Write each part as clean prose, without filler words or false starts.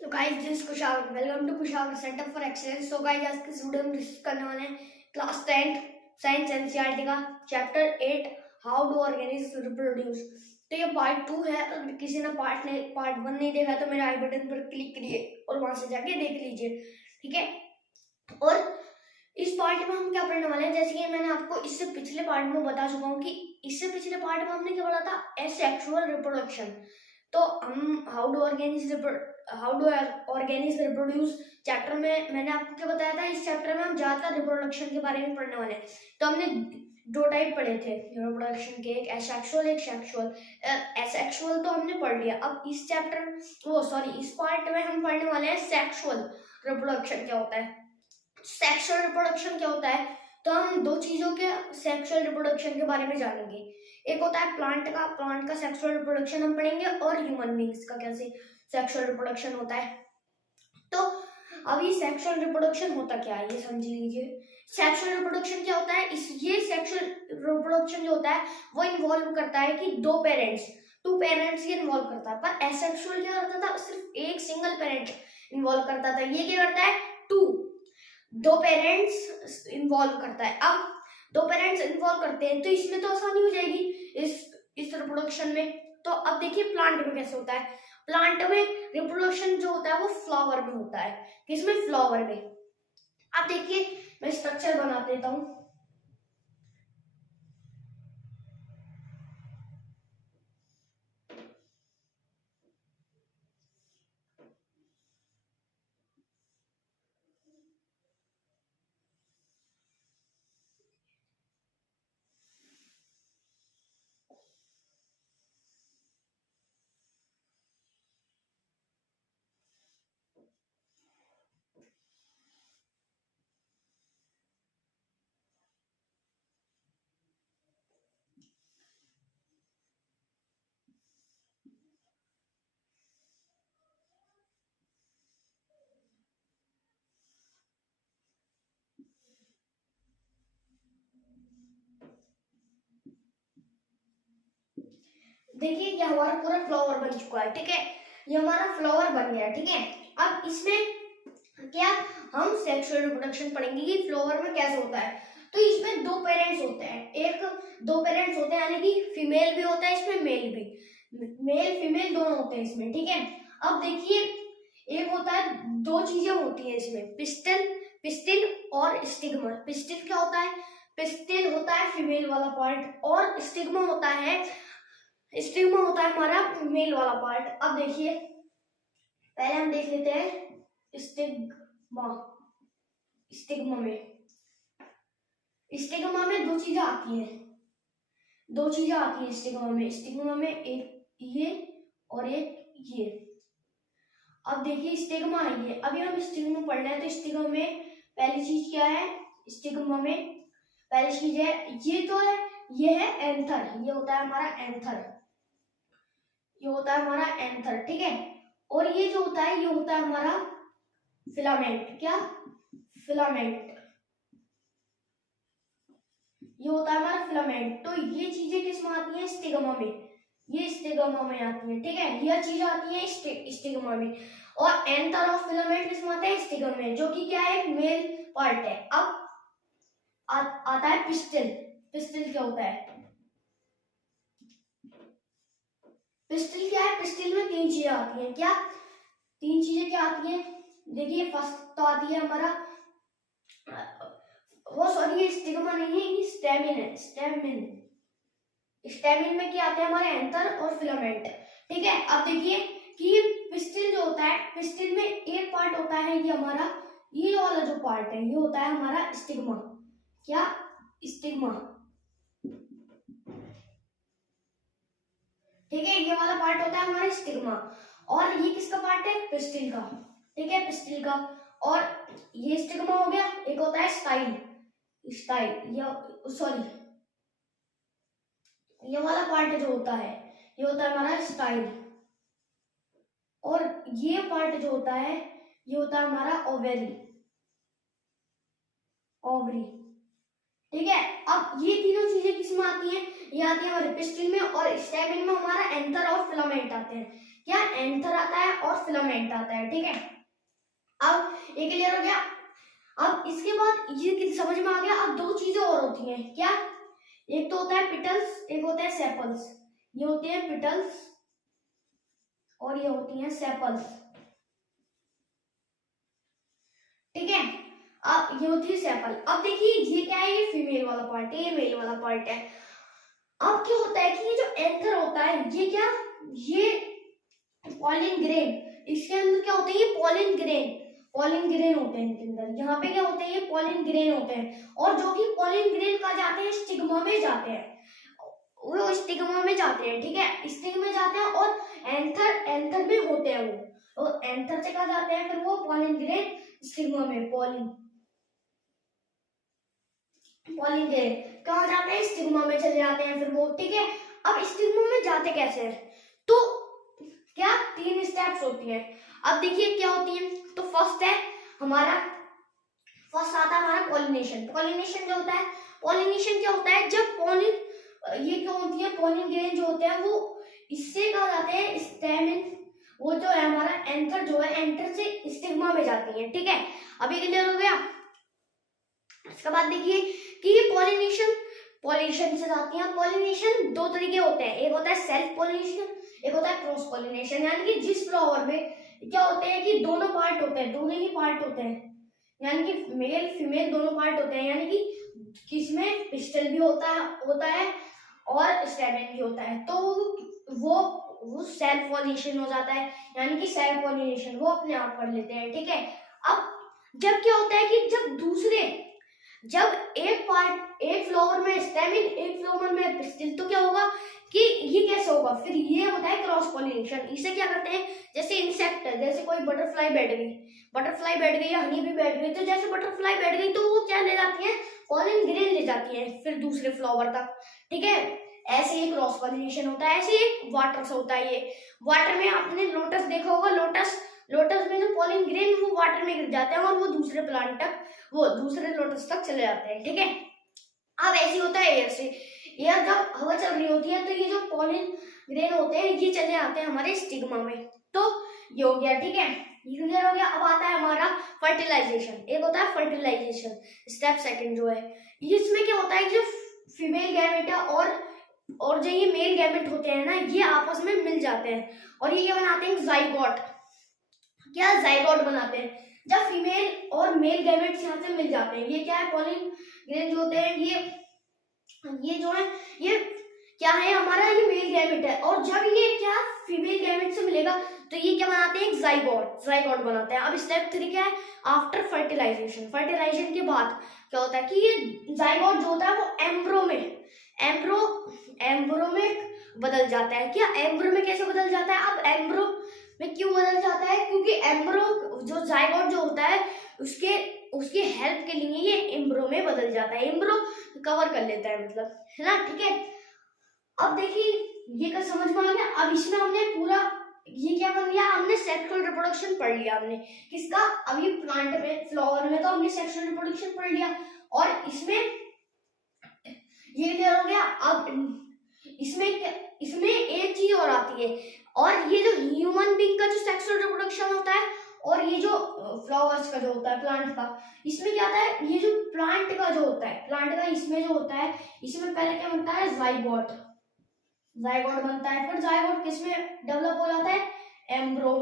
तो guys this कुशावर welcome to कुशावर सेंटर फॉर एक्सीलेंस। तो गाइस आज के वीडियो में डिस्कस करने वाले हैं क्लास 10 साइंस एनसीईआरटी का chapter 8 how do organism reproduce. तो ये पार्ट 2 है। अगर किसी ने पार्ट 1 नहीं देखा तो मेरे आई बटन पर क्लिक करिए और वहां से जाके देख लीजिए, ठीक है। और इस पार्ट में हम क्या पढ़ने वाले हैं, जैसे कि मैंने आपको इससे पिछले पार्ट में बता चुका हूँ कि इससे पिछले पार्ट में हमने क्या पढ़ा था, एसेक्सुअल रिप्रोडक्शन। तो हम how do organism reproduce chapter में मैंने आपको क्या बताया था, इस चैप्टर में हम ज्यादातर रिप्रोडक्शन के बारे में पढ़ने वाले हैं। तो हमने दो टाइप पढ़े थे रिप्रोडक्शन के, एक एसेक्सुअल एक सेक्सुअल। एसेक्सुअल तो हमने पढ़ लिया। अब इस इस पार्ट में हम पढ़ने वाले हैं सेक्सुअल रिप्रोडक्शन क्या होता है। सेक्सुअल रिप्रोडक्शन क्या होता है, तो हम दो चीजों के सेक्सुअल रिप्रोडक्शन के बारे में जानेंगे। एक होता है प्लांट का सेक्सुअल रिप्रोडक्शन हम पढ़ेंगे, और ह्यूमन बींग्स का कैसे सेक्सुअल रिप्रोडक्शन होता है। तो अभी सेक्सुअल रिप्रोडक्शन होता क्या है ये समझ लीजिए। सेक्सुअल रिप्रोडक्शन क्या होता है, ये सेक्सुअल रिप्रोडक्शन जो होता है वो इन्वॉल्व करता है कि टू पेरेंट्स ये इन्वॉल्व करता है। पर एसेक्सुअल क्या करता था, सिर्फ एक सिंगल पेरेंट इन्वॉल्व करता था। ये क्या करता है, दो पेरेंट्स इन्वॉल्व करता है। अब दो पेरेंट्स इन्वॉल्व करते हैं तो इसमें तो आसानी हो जाएगी इस रिप्रोडक्शन में। तो अब देखिए प्लांट में कैसे होता है। प्लांट में रिप्रोडक्शन जो होता है वो फ्लावर में होता है। किसमें, फ्लावर में। अब देखिए मैं स्ट्रक्चर बना देता हूँ। देखिए ये हमारा पूरा फ्लावर बन चुका है, ठीक है। ये हमारा फ्लावर बन गया, ठीक है। अब इसमें क्या हम सेक्सुअल रिप्रोडक्शन पढ़ेंगे कि फ्लावर में कैसे होता है। तो इसमें दो पेरेंट्स होते हैं, दो पेरेंट्स होते हैं, यानी कि फीमेल भी होता है इसमें, मेल भी, मेल फीमेल दोनों होते हैं इसमें, ठीक है। अब देखिए एक होता है, दो चीजें होती हैं इसमें, पिस्टिल और स्टिग्मा। पिस्टिल क्या होता है, पिस्टिल होता है फीमेल वाला पार्ट, और स्टिग्मा होता है हमारा मेल वाला पार्ट। अब देखिए पहले हम देख लेते हैं स्टिग्मा। स्टिग्मा में दो चीजें आती हैं स्टिग्मा में एक ये और एक ये। अब देखिए स्टिग्मा है ये। अभी हम स्टिग्मा पढ़ रहे हैं, तो स्टिग्मा में पहली चीज क्या है, स्टिग्मा में पहली चीज है ये, तो है ये है एंथर। ये होता है हमारा एंथर, ठीक है। और ये जो होता है ये होता है हमारा फिलामेंट। क्या, फिलामेंट, ये होता है हमारा फिलामेंट। तो ये चीजें किस में आती हैं, स्टिग्मा में। ये स्टिग्मा में आती है, ठीक है। ये चीज आती है स्टिग्मा में। और एंथर और फिलामेंट किस में आते हैं, स्टिग्मा में, जो कि क्या है, मेल पार्ट है। अब आता है पिस्टिल। पिस्टिल क्या होता है, पिस्टिल क्या है, पिस्टिल में तीन चीजें आती हैं। क्या, तीन चीजें क्या आती हैं, देखिए फर्स्ट तो आती है हमारा ये स्टिग्मा नहीं है, ये स्टेमिन है। स्टेमिन में क्या आते हैं हमारे एंथर और फिलामेंट, ठीक है। अब देखिए कि पिस्टिल जो होता है, पिस्टिल में एक पार्ट होता है ये हमारा, ये वाला जो पार्ट है ये होता है हमारा स्टिग्मा। क्या, स्टिग्मा, ठीक है। ये वाला पार्ट होता है हमारा स्टिग्मा। और ये किसका पार्ट है, पिस्टिल का, ठीक है, पिस्टिल का। और ये स्टिग्मा हो गया। एक होता है ये वाला पार्ट जो होता है ये होता है हमारा स्टाइल। और ये पार्ट जो होता है ये होता है हमारा ओवरी, ठीक है। अब ये तीनों चीजें किस में आती हैं, ये आती है हमारे पिस्टिल में, और स्टेमिन में हमारा एंथर और फिलामेंट आते हैं। क्या एंथर आता है और फिलामेंट आता है, ठीक है। अब ये क्लियर हो गया। अब इसके बाद ये समझ में आ गया। अब दो चीजें और होती हैं, क्या? एक तो होता है पिटल्स, एक होता है सेपल्स। ये होते हैं पिटल्स और ये होती हैं सेपल्स, ठीक है। अब ये होती है सेपल। अब देखिए ये क्या है, ये फीमेल वाला पार्ट है, ये मेल वाला पार्ट है। अब क्या होता है कि ये जो एंथर होता है, ये क्या, ये पॉलिन ग्रेन, इसके अंदर क्या होते हैं, ये पॉलिन ग्रेन, पॉलिन ग्रेन होते हैं इनके अंदर। यहाँ पे क्या होते हैं, ये पॉलिन ग्रेन होते हैं, और जो कि पॉलिन ग्रेन कहाँ जाते हैं, स्टिग्मा में जाते हैं, वो स्टिग्मा में जाते हैं, ठीक है, स्टिग्मा में जाते हैं। और एंथर में होते हैं वो, और एंथर से कहाँ जाते हैं फिर वो पॉलिन ग्रेन, स्टिग्मा में, पॉलिन ग्रेन कहाँ जाते हैं, स्टिग्मा में चले जाते हैं फिर वो, ठीक है। अब स्टिग्मा में जाते कैसे हैं, तो क्या 3 स्टेप्स होती हैं। अब देखिए क्या होती है, तो फर्स्ट है हमारा, फर्स्ट आता है हमारा पॉलिनेशन। पॉलिनेशन जो होता है, पॉलिनेशन क्या होता है, जब पॉलिन, ये क्या होती है, पॉलिन ग्रेन जो होते हैं वो इससे कहा जाते हैं स्टेमिन, वो जो है हमारा एंथर जो है, एंथर से स्टिग्मा में जाती है, ठीक है। अभी क्लियर हो गया। इसके बाद देखिए कि ये पॉलिनेशन से जाती है। पॉलिनेशन दो तरीके होते हैं, एक होता है सेल्फ पॉलिनेशन, एक होता है क्रॉस पॉलिनेशन। यानी कि जिस फ्लावर में क्या होते हैं कि दोनों पार्ट होते हैं, दोनों ही पार्ट होते हैं, यानी कि मेल फीमेल दोनों पार्ट होते हैं, यानी कि किसमें पिस्टल भी होता है और स्टैमेन भी होता है, तो वो सेल्फ पॉलिनेशन हो जाता है, यानी कि सेल्फ पॉलिनेशन वो अपने आप कर लेते हैं, ठीक है। अब जब क्या होता है कि जब एक फ्लावर में स्टेमिन, एक फ्लावर में पिस्टिल, तो क्या होगा कि ये कैसे होगा, फिर ये होता है क्रॉस पॉलिनेशन। इसे क्या करते हैं, जैसे इंसेक्ट, जैसे कोई बटरफ्लाई बैठ गई या हनी भी बैठ गई, तो जैसे बटरफ्लाई बैठ गई तो वो क्या ले जाती है, पॉलिन ग्रेन ले जाती है फिर दूसरे फ्लावर तक, ठीक है। ऐसे ही क्रॉस पॉलिनेशन होता है। ऐसे ही वाटर से होता है। ये वाटर में आपने लोटस देखा होगा, लोटस में जो पॉलिन ग्रेन वो वाटर में गिर जाते हैं और वो दूसरे प्लांट तक, वो दूसरे लोटस तक चले जाते हैं, ठीक है। अब ऐसे होता है एयर से, एयर जब हवा चल रही होती है तो ये जो पॉलिन ग्रेन होते हैं ये चले आते हैं हमारे स्टिग्मा में, तो ये हो गया, ठीक है, ये क्लियर हो गया। अब आता है हमारा फर्टिलाइजेशन। एक होता है फर्टिलाइजेशन, स्टेप सेकंड जो है, इसमें क्या होता है कि जो फीमेल गैमेट है और जो ये मेल गैमेट होते हैं ना, ये आपस में मिल जाते हैं और ये क्या बनाते हैं, जाइगोट। क्या जाइगोट बनाते हैं जब फीमेल और मेल गैमेट्स यहाँ से मिल जाते हैं। ये क्या है, पॉलिन ग्रेन जो होते हैं, ये जो है, ये क्या है हमारा, ये मेल गैमेट है, और जब ये क्या फीमेल गैमेट से मिलेगा तो ये क्या बनाते हैं, जाइगोट बनाते हैं। अब स्टेप 3 क्या है, आफ्टर फर्टिलाइजेशन के बाद क्या होता है कि ये जाइगोट जो होता है वो एम्ब्रो में बदल जाता है। क्या एम्ब्रो में कैसे बदल जाता है, अब एम्ब्रो में क्यों बदल जाता है, क्योंकि एम्ब्रो जो जाइगोट जो होता है उसके हेल्प के लिए ये एम्ब्रो में बदल जाता है, एम्ब्रो कवर कर लेता है, मतलब, है ना, ठीक है। अब देखिए ये का समझ में आ गया। अब इसमें हमने पूरा ये क्या कर लिया, हमने सेक्सुअल रिप्रोडक्शन पढ़ लिया हमने किसका, अभी प्लांट में, फ्लावर में तो हमने सेक्सुअल रिप्रोडक्शन पढ़ लिया, और इसमें ये क्या हो गया। अब इसमें एक चीज और आती है, और ये जो ह्यूमन बीइंग का जो सेक्सुअल रिप्रोडक्शन होता है और ये जो फ्लावर्स का जो होता है, प्लांट का, इसमें क्या होता है, ये जो प्लांट का इसमें जो होता है, इसमें पहले क्या बनता है, जाइगोट बनता है। फिर जाइगोट किसमें डेवलप हो जाता है, एम्ब्रो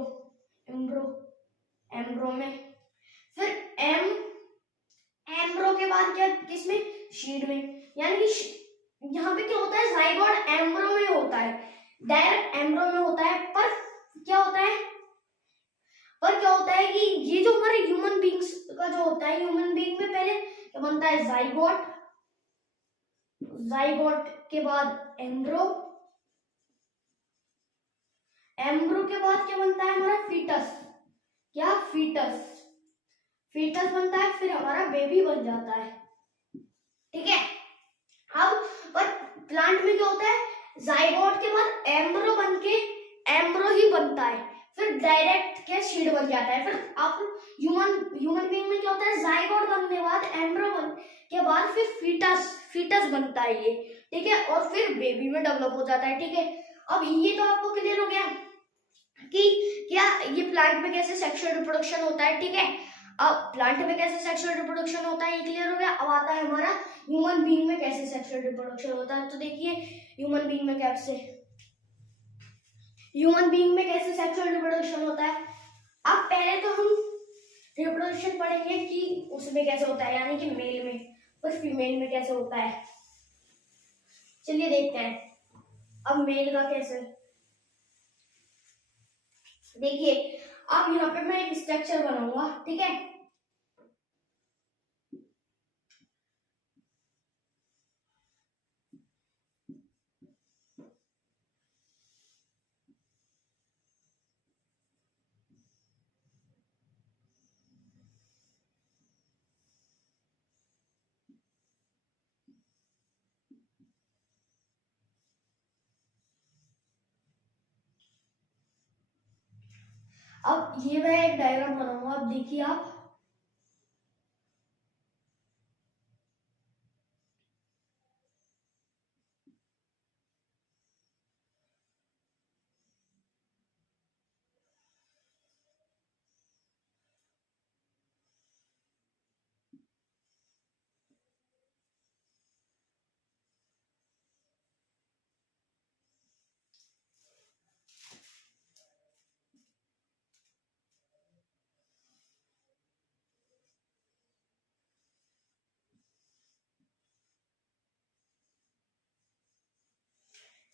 में। फिर एम्ब्रो के बाद क्या, किसमें, शीड में। यानी कि यहाँ पे क्या होता है, जाइगोट एम्ब्रो में होता है, डायरेक्ट एम्ब्रो में होता है, पर क्या होता है कि ये जो हमारे ह्यूमन बीइंग्स का जो होता है, ह्यूमन बीइंग में पहले क्या बनता है, जाइगोट के बाद एम्ब्रो के बाद क्या बनता है हमारा, फीटस बनता है, फिर हमारा बेबी बन जाता है, ठीक है। अब पर प्लांट में क्या होता है, जाइगोट के बाद एम्ब्रो ही बनता है, फिर डायरेक्ट क्या शीड बन जाता है। फिर आप ह्यूमन बीइंग में क्या होता है, जाइगोट बनने के बाद एम्ब्रो बन के बाद फिर फीटस बनता है ये, ठीक है, और फिर बेबी में डेवलप हो जाता है, ठीक है। अब ये तो आपको क्लियर हो गया। कि क्या ये प्लांट में कैसे सेक्सुअल रिप्रोडक्शन होता है, ठीक है। अब प्लांट में कैसे सेक्सुअल रिप्रोडक्शन होता है ये क्लियर हो गया। अब आता है हमारा ह्यूमन बीइंग में कैसे सेक्सुअल रिप्रोडक्शन होता है। तो देखिए ह्यूमन बीइंग में कैसे सेक्सुअल रिप्रोडक्शन होता है। अब पहले तो हम रिप्रोडक्शन पढ़ेंगे कि उसमें कैसे होता है, यानी कि मेल में और फीमेल में कैसे होता है। चलिए देखते हैं अब मेल का कैसे। देखिए अब यहाँ पे मैं एक स्ट्रक्चर बनाऊंगा, ठीक है। अब ये मैं एक डायग्राम बनाऊंगा। अब देखिए आप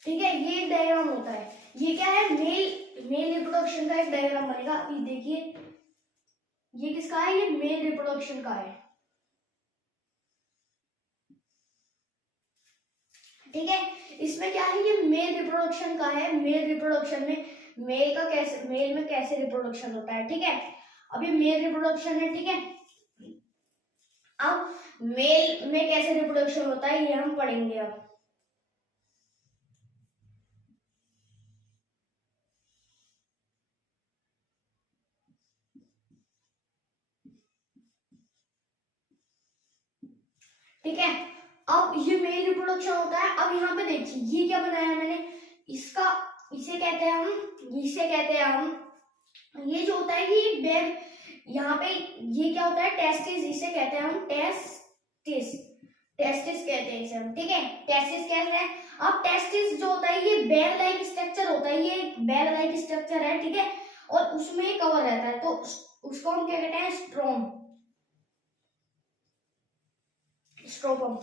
ठीक है, ये एक डायग्राम होता है। ये क्या है, मेल रिप्रोडक्शन का एक डायग्राम बनेगा। ये देखिए ये किसका है, ये मेल रिप्रोडक्शन का है, ठीक है। इसमें क्या है, ये मेल रिप्रोडक्शन का है। मेल रिप्रोडक्शन में मेल में कैसे रिप्रोडक्शन होता है, ठीक है। अब ये मेल रिप्रोडक्शन है, ठीक है। अब मेल में कैसे रिप्रोडक्शन होता है ये हम पढ़ेंगे अब। ठीक है, अब ये मेल रिप्रोडक्शन होता है। अब यहाँ पे देखिए ये क्या बनाया है मैंने, इसे कहते हैं हम ये जो होता है ये बैग, यहाँ पे ये क्या होता है, टेस्टिस, इसे कहते हैं हम टेस्टिस कहते हैं इसे हम, ठीक है। टेस्टिस कहते हैं। अब टेस्टिस जो होता है ये बैग लाइक स्ट्रक्चर होता है, ये बैग लाइक स्ट्रक्चर है, ठीक है। और उसमें कवर रहता है, तो उसको हम क्या कहते हैं, स्ट्रोपम,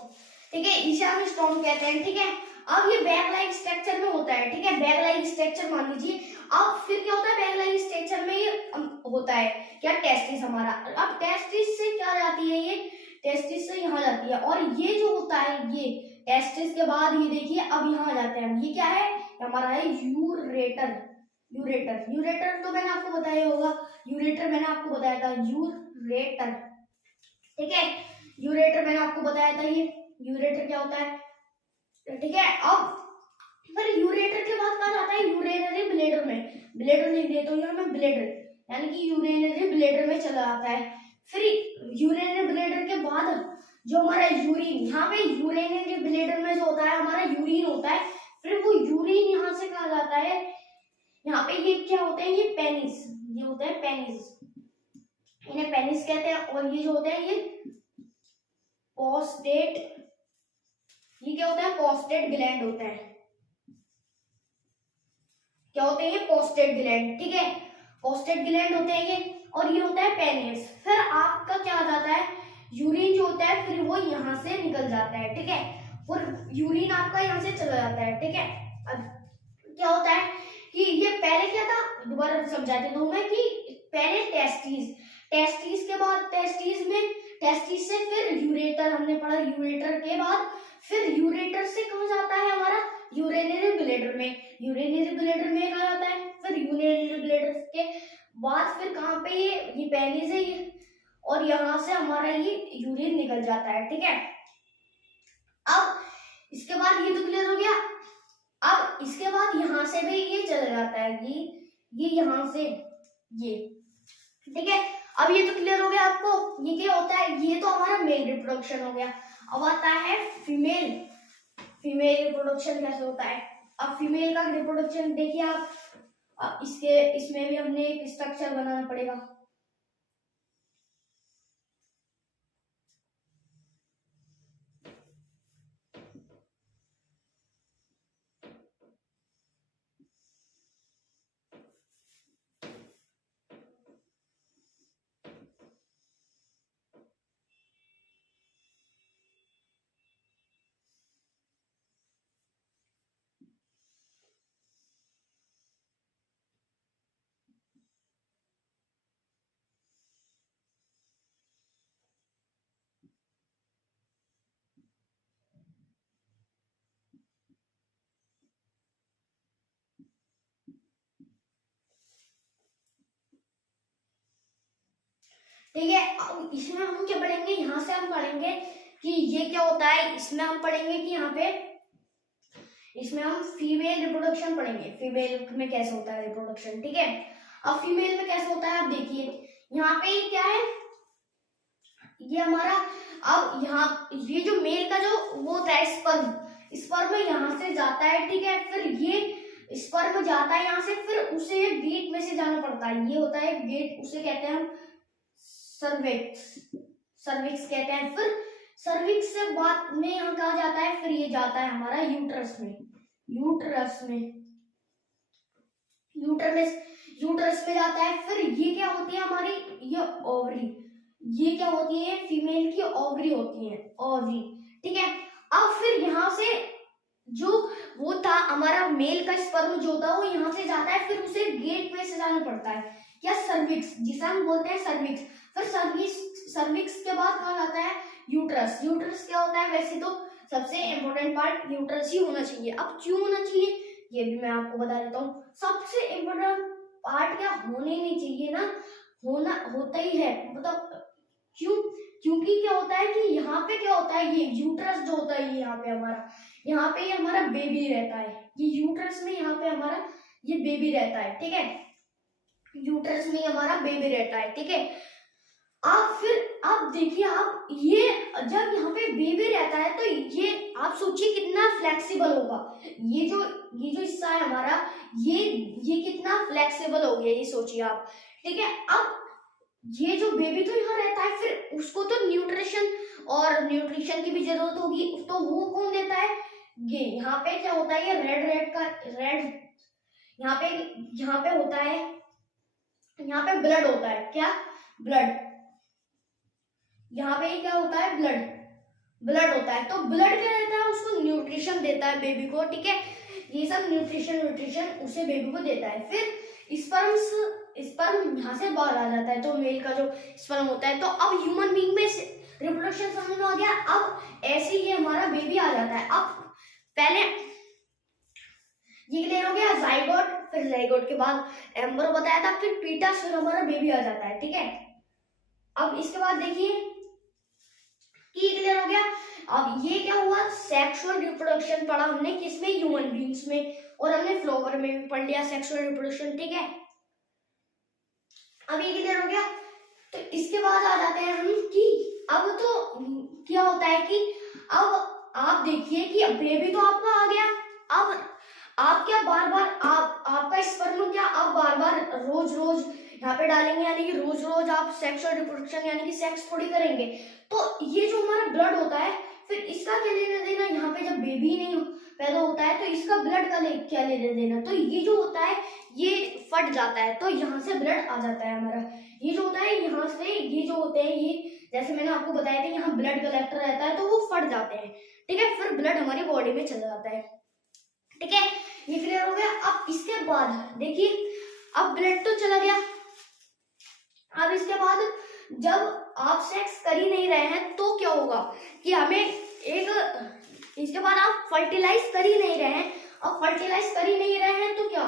ठीक है। इसे हम स्टोन कहते हैं, ठीक है। अब ये बैग लाइक स्ट्रक्चर में होता है, ठीक है। बैग लाइक स्ट्रक्चर मान लीजिए। अब फिर क्या होता है, बैग लाइक स्ट्रक्चर में ये होता है क्या, टेस्टिस हमारा। अब टेस्टिस से क्या जाती है, ये टेस्टिस से यहाँ जाती है। और ये जो होता है, ये टेस्टिस के बाद ये देखिए अब यहाँ आ जाते हैं। ये क्या है, हमारा है यूरेटर। यूरेटर तो मैंने आपको बताया होगा, यूरेटर मैंने आपको बताया था, यूरेटर, ठीक है। यूरेटर मैंने आपको बताया था, ये यूरेटर क्या होता है, ठीक है। अब फिर यूरेटर के बाद कहा जाता है यूरिनरी ब्लैडर में। ब्लैडर लिख देता हूँ यहाँ मैं, ब्लैडर, यानी कि यूरिनरी ब्लैडर में चला जाता है। फिर यूरिनरी ब्लैडर के बाद जो हमारा यूरिन, यहाँ पे यूरिनरी ब्लैडर में जो होता है हमारा यूरिन होता है। फिर वो यूरिन यहाँ से कहा जाता है, यहाँ पे ये क्या होते हैं, ये पेनिस, ये होता है पेनिस, इन्हें पेनिस कहते हैं। और ये जो होते हैं ये पोस्टेट, ये क्या होता है, पोस्टेट ग्लैंड होता है। क्या होते हैं ये, पोस्टेट ग्लैंड, ठीक है। पोस्टेट ग्लैंड होते हैं ये, और ये होता है पेनिस। फिर आपका क्या आ जाता है, यूरिन जो होता है फिर वो यहाँ से निकल जाता है, ठीक है। और यूरिन आपका यहाँ से चला जाता है, ठीक है। अब क्या होता है कि ये पहले क्या था, दोबारा समझा देता हूँ मैं, कि पहले टेस्टिस के बाद टेस्टिस से फिर यूरेटर हमने पढ़ा, यूरेटर के बाद फिर यूरेटर से कहाँ जाता है हमारा, यूरिनरी ब्लैडर में। यूरिनरी ब्लैडर में कहा जाता है। फिर यूरिनरी ब्लैडर के बाद फिर कहाँ पे, ये पेनिस है ये, और यहाँ से हमारा ये यूरिन निकल जाता है, ठीक है। अब इसके बाद ये तो क्लियर हो गया। अब इसके बाद यहाँ से भी ये चला जाता है, ये यहाँ से ये, ठीक है। अब ये तो क्लियर हो गया आपको, ये क्या होता है, ये तो हमारा मेल रिप्रोडक्शन हो गया। अब आता है फीमेल रिप्रोडक्शन कैसे होता है। अब फीमेल का रिप्रोडक्शन देखिए आप, इसमें भी हमने एक स्ट्रक्चर बनाना पड़ेगा। ठीक है, अब इसमें हम क्या पढ़ेंगे, यहाँ से हम पढ़ेंगे कि ये क्या होता है। इसमें हम पढ़ेंगे कि यहाँ पे इसमें हम फीमेल रिप्रोडक्शन पढ़ेंगे, फीमेल में कैसे होता है रिप्रोडक्शन। ठीक है, अब फीमेल में कैसे होता है, आप देखिए यहाँ पे क्या है, ये हमारा, अब यहाँ ये जो मेल का जो वो होता है स्पर्म, स्पर्म यहाँ से जाता है। ठीक है, फिर ये स्पर्म जाता है यहाँ से, फिर उसे गेट में से जाना पड़ता है, ये होता है गेट, उसे कहते हैं हम सर्विक्स, सर्विक्स कहते हैं। फिर सर्विक्स से बाद में यहाँ कहा जाता है, फिर ये जाता है हमारा यूट्रस में, यूट्रस में जाता है। फिर ये क्या होती है हमारी, ये ओवरी, ये क्या होती है, फीमेल की ओवरी होती है, ओवरी। ठीक है, अब फिर यहाँ से जो वो था हमारा मेल का स्पर्म जो था वो यहाँ से जाता है, फिर उसे गेट में से जाना पड़ता है, क्या सर्विक्स, जिसे हम बोलते हैं सर्विक्स। फिर सर्विक्स के बाद कहा जाता है यूट्रस। यूट्रस क्या होता है, वैसे तो सबसे इम्पोर्टेंट पार्ट यूट्रस ही होना चाहिए। अब क्यों होना चाहिए ये भी मैं आपको बता देता हूँ। सबसे इम्पोर्टेंट पार्ट क्या होने नहीं चाहिए ना, होता ही है, मतलब क्यों, क्योंकि क्या होता है कि यहाँ पे क्या होता है, ये यूट्रस जो होता है, यहाँ पे हमारा बेबी रहता है, ये यूट्रस में यहाँ पे हमारा ये बेबी रहता है। ठीक है, यूट्रस में हमारा बेबी रहता है। ठीक है, आप देखिए, आप ये जब यहाँ पे बेबी रहता है तो ये आप सोचिए कितना फ्लेक्सिबल होगा, ये जो हिस्सा है हमारा, ये कितना फ्लेक्सिबल हो गया, ये सोचिए आप। ठीक है, अब ये जो बेबी तो यहाँ रहता है, फिर उसको तो न्यूट्रिशन की भी जरूरत होगी, तो वो कौन देता है, ये यहाँ पे क्या होता है, ये रेड यहाँ पे होता है, यहाँ पे ब्लड होता है, क्या ब्लड, यहाँ पे क्या होता है, ब्लड होता है। तो ब्लड क्या रहता है, उसको न्यूट्रिशन देता है बेबी को। ठीक है, ये सब न्यूट्रिशन उसे बेबी को देता है। फिर स्पर्म यहाँ से बाहर आ जाता है, तो मेल का जो स्पर्म होता है। तो अब ह्यूमन बीइंग में रिप्रोडक्शन समझ में आ गया। अब ऐसे ही हमारा बेबी आ जाता है। अब पहले ये क्लियर हो गया, जाइगोट, फिर जाइगोट के बाद एम्ब्रो बताया था, फिर फीटस, फिर हमारा बेबी आ जाता है। ठीक है, अब इसके बाद देखिए कि क्लियर हो गया। अब ये क्या हुआ, सेक्सुअल रिप्रोडक्शन पढ़ा हमने किसमें, ह्यूमन बीइंग्स में, और हमने फ्लावर में भी पढ़ लिया सेक्सुअल रिप्रोडक्शन। ठीक है, अब ये क्लियर हो गया। तो इसके बाद आ जाते हैं हम कि अब तो क्या होता है कि अब आप देखिए कि बेबी तो आपका आ गया। अब आप क्या आपका स्पर्म क्या आप बार रोज यहाँ पे डालेंगे, यानी कि रोज आप सेक्सुअल रिप्रोडक्शन यानी कि सेक्स थोड़ी करेंगे। तो ये जो हमारा ब्लड होता है, फिर इसका क्या लेना देना, यहाँ पे जब बेबी नहीं पैदा होता है तो इसका ब्लड का क्या लेना देना, तो ये जो होता है ये फट जाता है, तो यहाँ से ब्लड आ जाता है हमारा। ये जो होता है यहाँ से, ये जो होते हैं, ये जैसे मैंने आपको बताया था, यहाँ ब्लड कलेक्टर रहता है, तो वो फट जाते हैं। ठीक है, फिर ब्लड हमारी बॉडी में चला जाता है। ठीक है, ये क्लियर हो गया। अब इसके बाद देखिए, अब ब्लड तो चला गया। अब इसके बाद जब आप सेक्स कर ही नहीं रहे हैं तो क्या होगा कि हमें इसके बाद आप फर्टिलाइज कर ही नहीं रहे हैं। अब फर्टिलाइज कर ही नहीं रहे हैं तो क्या,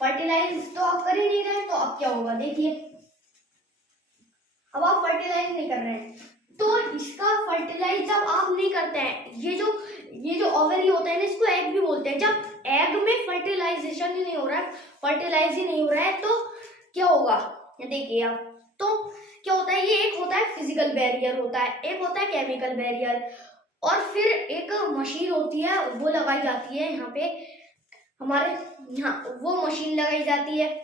फर्टिलाइज तो आप कर ही नहीं रहे हैं, तो अब क्या होगा देखिए, अब आप फर्टिलाइज नहीं कर रहे हैं, तो इसका फर्टिलाइज जब आप नहीं करते हैं, ये जो ओवरी होता है ना, इसको एग भी बोलते हैं, जब एग में फर्टिलाइजेशन ही नहीं हो रहा है, फर्टिलाइज ही नहीं हो रहा है, तो क्या होगा, ये देखिए आप, तो क्या होता है, ये एक होता है फिजिकल बैरियर होता है, एक होता है केमिकल बैरियर, और फिर एक मशीन होती है वो लगाई जाती है यहाँ पे, हमारे यहाँ वो मशीन लगाई जाती है।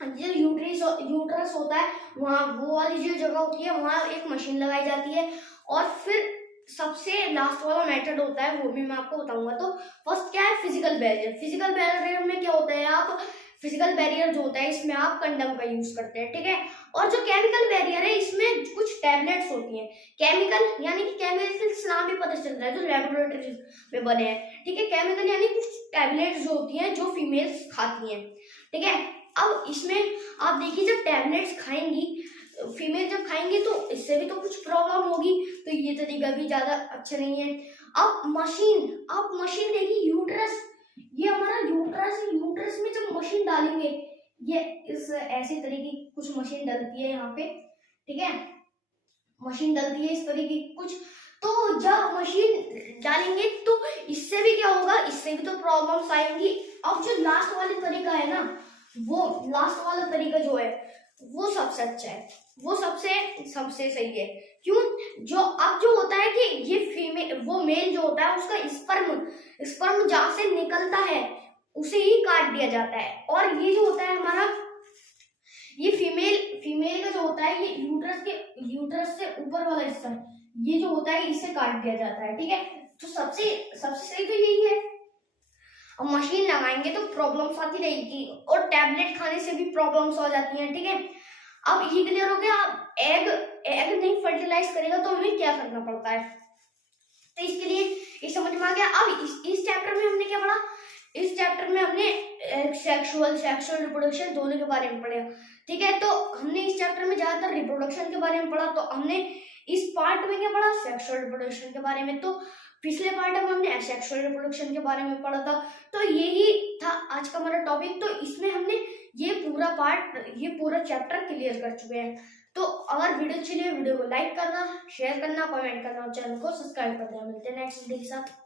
जो यूट्रस होता है वहाँ वो वाली जो जगह होती है वहाँ एक मशीन लगाई जाती है। और फिर सबसे लास्ट वाला मेथड होता है, वो भी मैं आपको बताऊंगा। तो फर्स्ट क्या है, फिजिकल बैरियर। फिजिकल बैरियर में क्या होता है, आप फिजिकल बैरियर जो होता है इसमें आप कंडम का यूज करते हैं, ठीक है। और जो केमिकल बैरियर है इसमें कुछ टैबलेट्स होती हैं। केमिकल यानी कि केमिकल्स नाम भी पता चल रहा है जो लेबोरेटरी में बने हैं, ठीक है। केमिकल यानी कुछ टैबलेट्स जो होती हैं जो फीमेल्स खाती हैं, ठीक है। अब इसमें आप देखिए जब टैबलेट्स खाएंगी फीमेल, जब खाएंगे तो इससे भी तो कुछ प्रॉब्लम होगी, तो ये तरीका भी ज्यादा अच्छा नहीं है। अब आप मशीन देखिए, यूट्रस, ये हमारा यूट्रस है। यूट्रस में जब मशीन डालेंगे, ये इस ऐसे तरीके की कुछ मशीन डलती है यहाँ पे, ठीक है। मशीन डलती है इस तरीके की कुछ, तो जब मशीन डालेंगे तो इससे भी क्या होगा, इससे भी तो प्रॉब्लम्स आएंगी। अब जो लास्ट वाली तरीका है ना, वो लास्ट वाला तरीका जो है वो सबसे अच्छा है, वो सबसे सही है। क्यों, जो होता है कि ये फीमेल, वो मेल जो होता है उसका स्पर्म जहां से निकलता है उसे ही काट दिया जाता है। और ये जो होता है हमारा, ये फीमेल का जो होता है ये यूट्रस से ऊपर वाला हिस्सा, ये जो होता है इसे काट दिया जाता है, ठीक है। तो सबसे सही तो यही है। अब मशीन लगाएंगे तो प्रॉब्लम्स आती रहेगी, और टैबलेट खाने से भी प्रॉब्लम्स हो जाती हैं, ठीक है। अब ये क्लियर हो गया। अब एग नहीं फर्टिलाइज करेगा तो हमें क्या करना पड़ता है, तो इसके लिए ये समझ में आ गया। अब इस चैप्टर में हमने क्या पढ़ा, इस चैप्टर में हमने सेक्सुअल रिप्रोडक्शन दोनों के बारे में पढ़ा, ठीक है। तो हमने इस चैप्टर में ज्यादातर रिप्रोडक्शन के बारे में पढ़ा, तो हमने इस पार्ट में क्या पढ़ा, सेक्सुअल रिप्रोडक्शन के बारे में। तो पिछले पार्ट में हमने एसेक्सुअल रिप्रोडक्शन के बारे में पढ़ा था। तो यही था आज का हमारा टॉपिक। तो इसमें हमने ये पूरा चैप्टर क्लियर कर चुके हैं। तो अगर वीडियो अच्छी लगे, वीडियो को लाइक करना, शेयर करना, कमेंट करना और चैनल को सब्सक्राइब करना। मिलते हैं नेक्स्ट वीडियो के साथ।